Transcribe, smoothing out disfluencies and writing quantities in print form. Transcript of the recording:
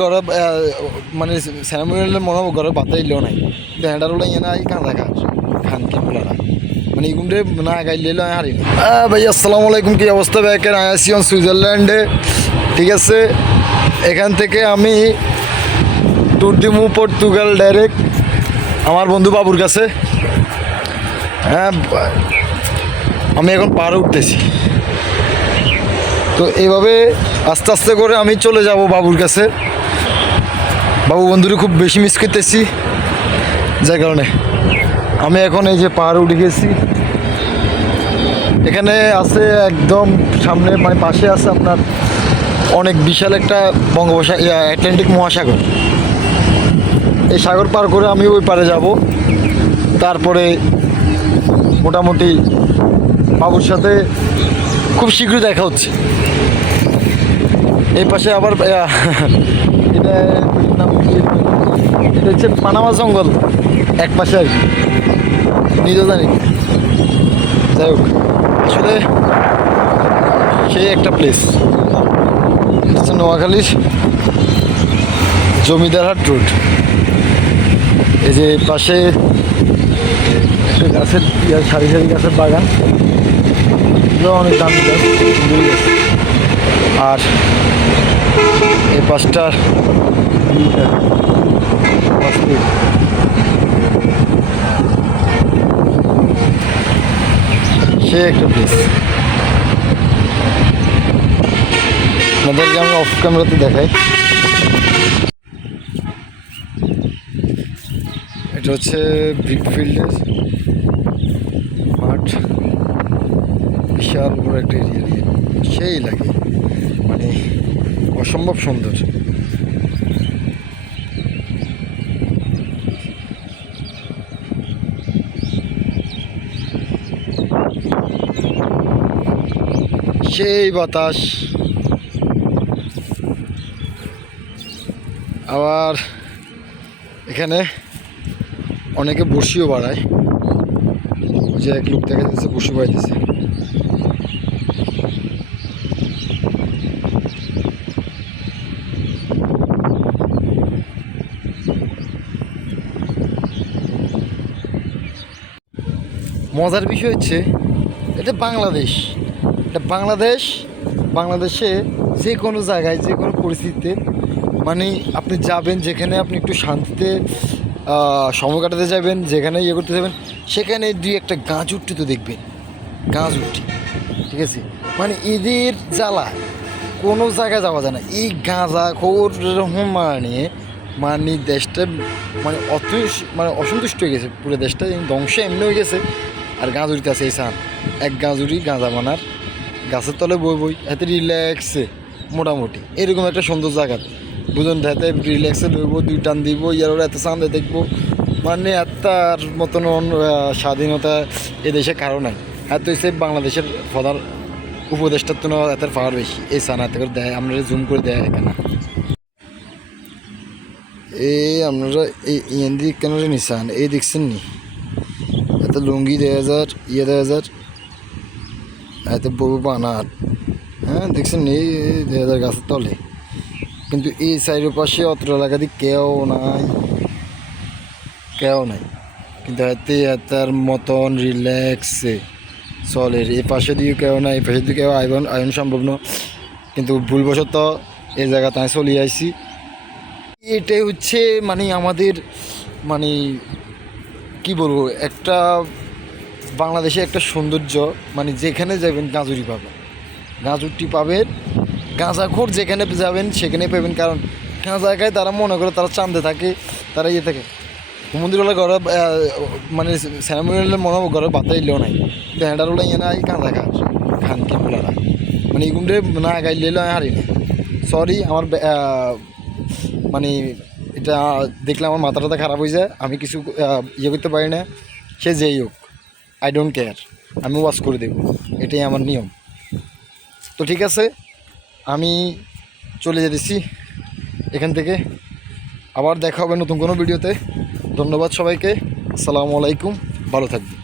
ঘরে মানে স্যামুয়েলের মনে ঘরে বাতাইলেও নাই হ্যান্ডার হলো ইয়ে নাই কাঁদা খান কি বলারা মানে এগুলো না গাইলে হারি না। ভাই আসসালামু আলাইকুম, কি অবস্থা? ব্যাকের আয়াসিয়ন সুইজারল্যান্ডে, ঠিক আছে। এখান থেকে আমি ট্যুর দিমু পর্তুগাল ডাইরেক্ট আমার বন্ধু বাবুর কাছে। হ্যাঁ, আমি এখন পাহাড়ে উঠতেছি, তো এইভাবে আস্তে আস্তে করে আমি চলে যাব বাবুর কাছে। বাবু বন্ধুরে খুব বেশি মিস করতেছি, যার কারণে আমি এখন এই যে পাহাড়ে উঠে গেছি। এখানে আছে একদম সামনে মানে পাশে আছে আপনার অনেক বিশাল একটা বঙ্গোপসাগর, আটলান্টিক মহাসাগর। এই সাগর পার করে আমি ওই পারে যাব, তারপরে মোটামুটি বাবুর সাথে খুব শীঘ্রই দেখা হচ্ছে। এই পাশে আবার এটা হচ্ছে পানামা জঙ্গল এক পাশে আর কি, নিজেও জানি। যাই হোক, আসলে সেই একটা প্লেস হচ্ছে নোয়াখালীর জমিদারহাট রোড। এই যে পাশে একটা গাছের সারি সারি গাছের বাগান, অনেক দামি গাছ, আর এই পাশটার সে একটা প্লেস আপনাদেরকে আমি অফ ক্যামেরাতে দেখাই। এটা হচ্ছে ব্রিকফিল্ডের মাঠ, বিশাল বড় একটা এরিয়া দিয়ে, সেই লাগে মানে অসম্ভব সুন্দর। সেই বাতাস, আবার এখানে অনেকে বসিও বাড়ায়, ওই যে এক লোক দেখা যাচ্ছে বসি বাড়াইতেছে। মজার বিষয় হচ্ছে এটা বাংলাদেশ, বাংলাদেশে যে কোনো জায়গায় যে কোনো পরিস্থিতিতে মানে আপনি যাবেন, যেখানে আপনি একটু শান্তিতে সময় কাটাতে যাবেন, যেখানে ইয়ে করতে যাবেন, সেখানে দুই একটা গাছ উঠতে তো দেখবেন, গাছ উঠছে, ঠিক আছে। মানে এদের জ্বালা কোনো জায়গায় যাওয়া যায় না। এই গাঁজা খোর মানে দেশটা মানে অসন্তুষ্ট হয়ে গেছে, পুরো দেশটা ধ্বংস এমনি হয়ে গেছে। আর গাঁজুরিতে আছে এই সান এক গাঁজুরি গাঁজা বানার, গাছের তলে বই এতে রিল্যাক্সে মোটামুটি এরকম একটা সুন্দর জায়গা বুঝুন, হাতে রিল্যাক্সে লইব, দুই টান দিব, ইয়ার ওরা এত সান্দে দেখবো, মানে এতার মতন স্বাধীনতা এদেশে কারো নাই। এত হচ্ছে বাংলাদেশের প্রধান উপদেষ্টার তো এত পাওয়ার বেশি, এই সান এত করে দেয়, আপনারা জুম করে দেয় এখানে। এই আপনারা এই ইন্দি কেন নিশান এই দেখছেন নি, এত লুঙ্গি 2000 2000 এত বউ বানার, হ্যাঁ দেখছেন নি 2000 গাছের তলে। কিন্তু এই সাইডের পাশে অত এলাকা দিয়ে কেউ নাই, কিন্তু এতে এতার মতন রিল্যাক্সে চলে। এই পাশে দিয়ে কেউ নাই, এই পাশে দিয়ে কেউ আয়ন সম্ভব না, কিন্তু ভুলবশত এই জায়গাতে আমি চলে আইছি। এটাই হচ্ছে মানে আমাদের মানে কি বলবো, একটা বাংলাদেশে একটা সৌন্দর্য, মানে যেখানে যাবেন গাঁজুরি পাবেন, গাঁজুরটি পাবেন, গাঁজাখোর যেখানে যাবেন সেখানে পাবেন। কারণ গাঁজায় তারা মনে করে তারা চাঁদে থাকে, তারা ইয়ে থাকে। মন্দিরওয়ালা ঘরে মানে স্যামুয়েলের মনে ঘরে বাতাইলেও নাই হ্যান্ডার হলো ইয়ে নাই কাঁদা খান কি বলারা মানে এগুলো না গাইলে হারি না। সরি, আমার মানে এটা দেখলে আমার মাথাটা খারাপ হয়ে যায়, আমি কিছু ইয়ে করতে পারি না। সে যেই হোক, আই ডোন্ট কেয়ার, আমি ওয়াশ করে দেব, এটাই আমার নিয়ম। তো ঠিক আছে, আমি চলে যেতেছি এখান থেকে, আবার দেখা হবে নতুন কোনো ভিডিওতে। ধন্যবাদ সবাইকে, আসসালামু আলাইকুম, ভালো থাকবেন।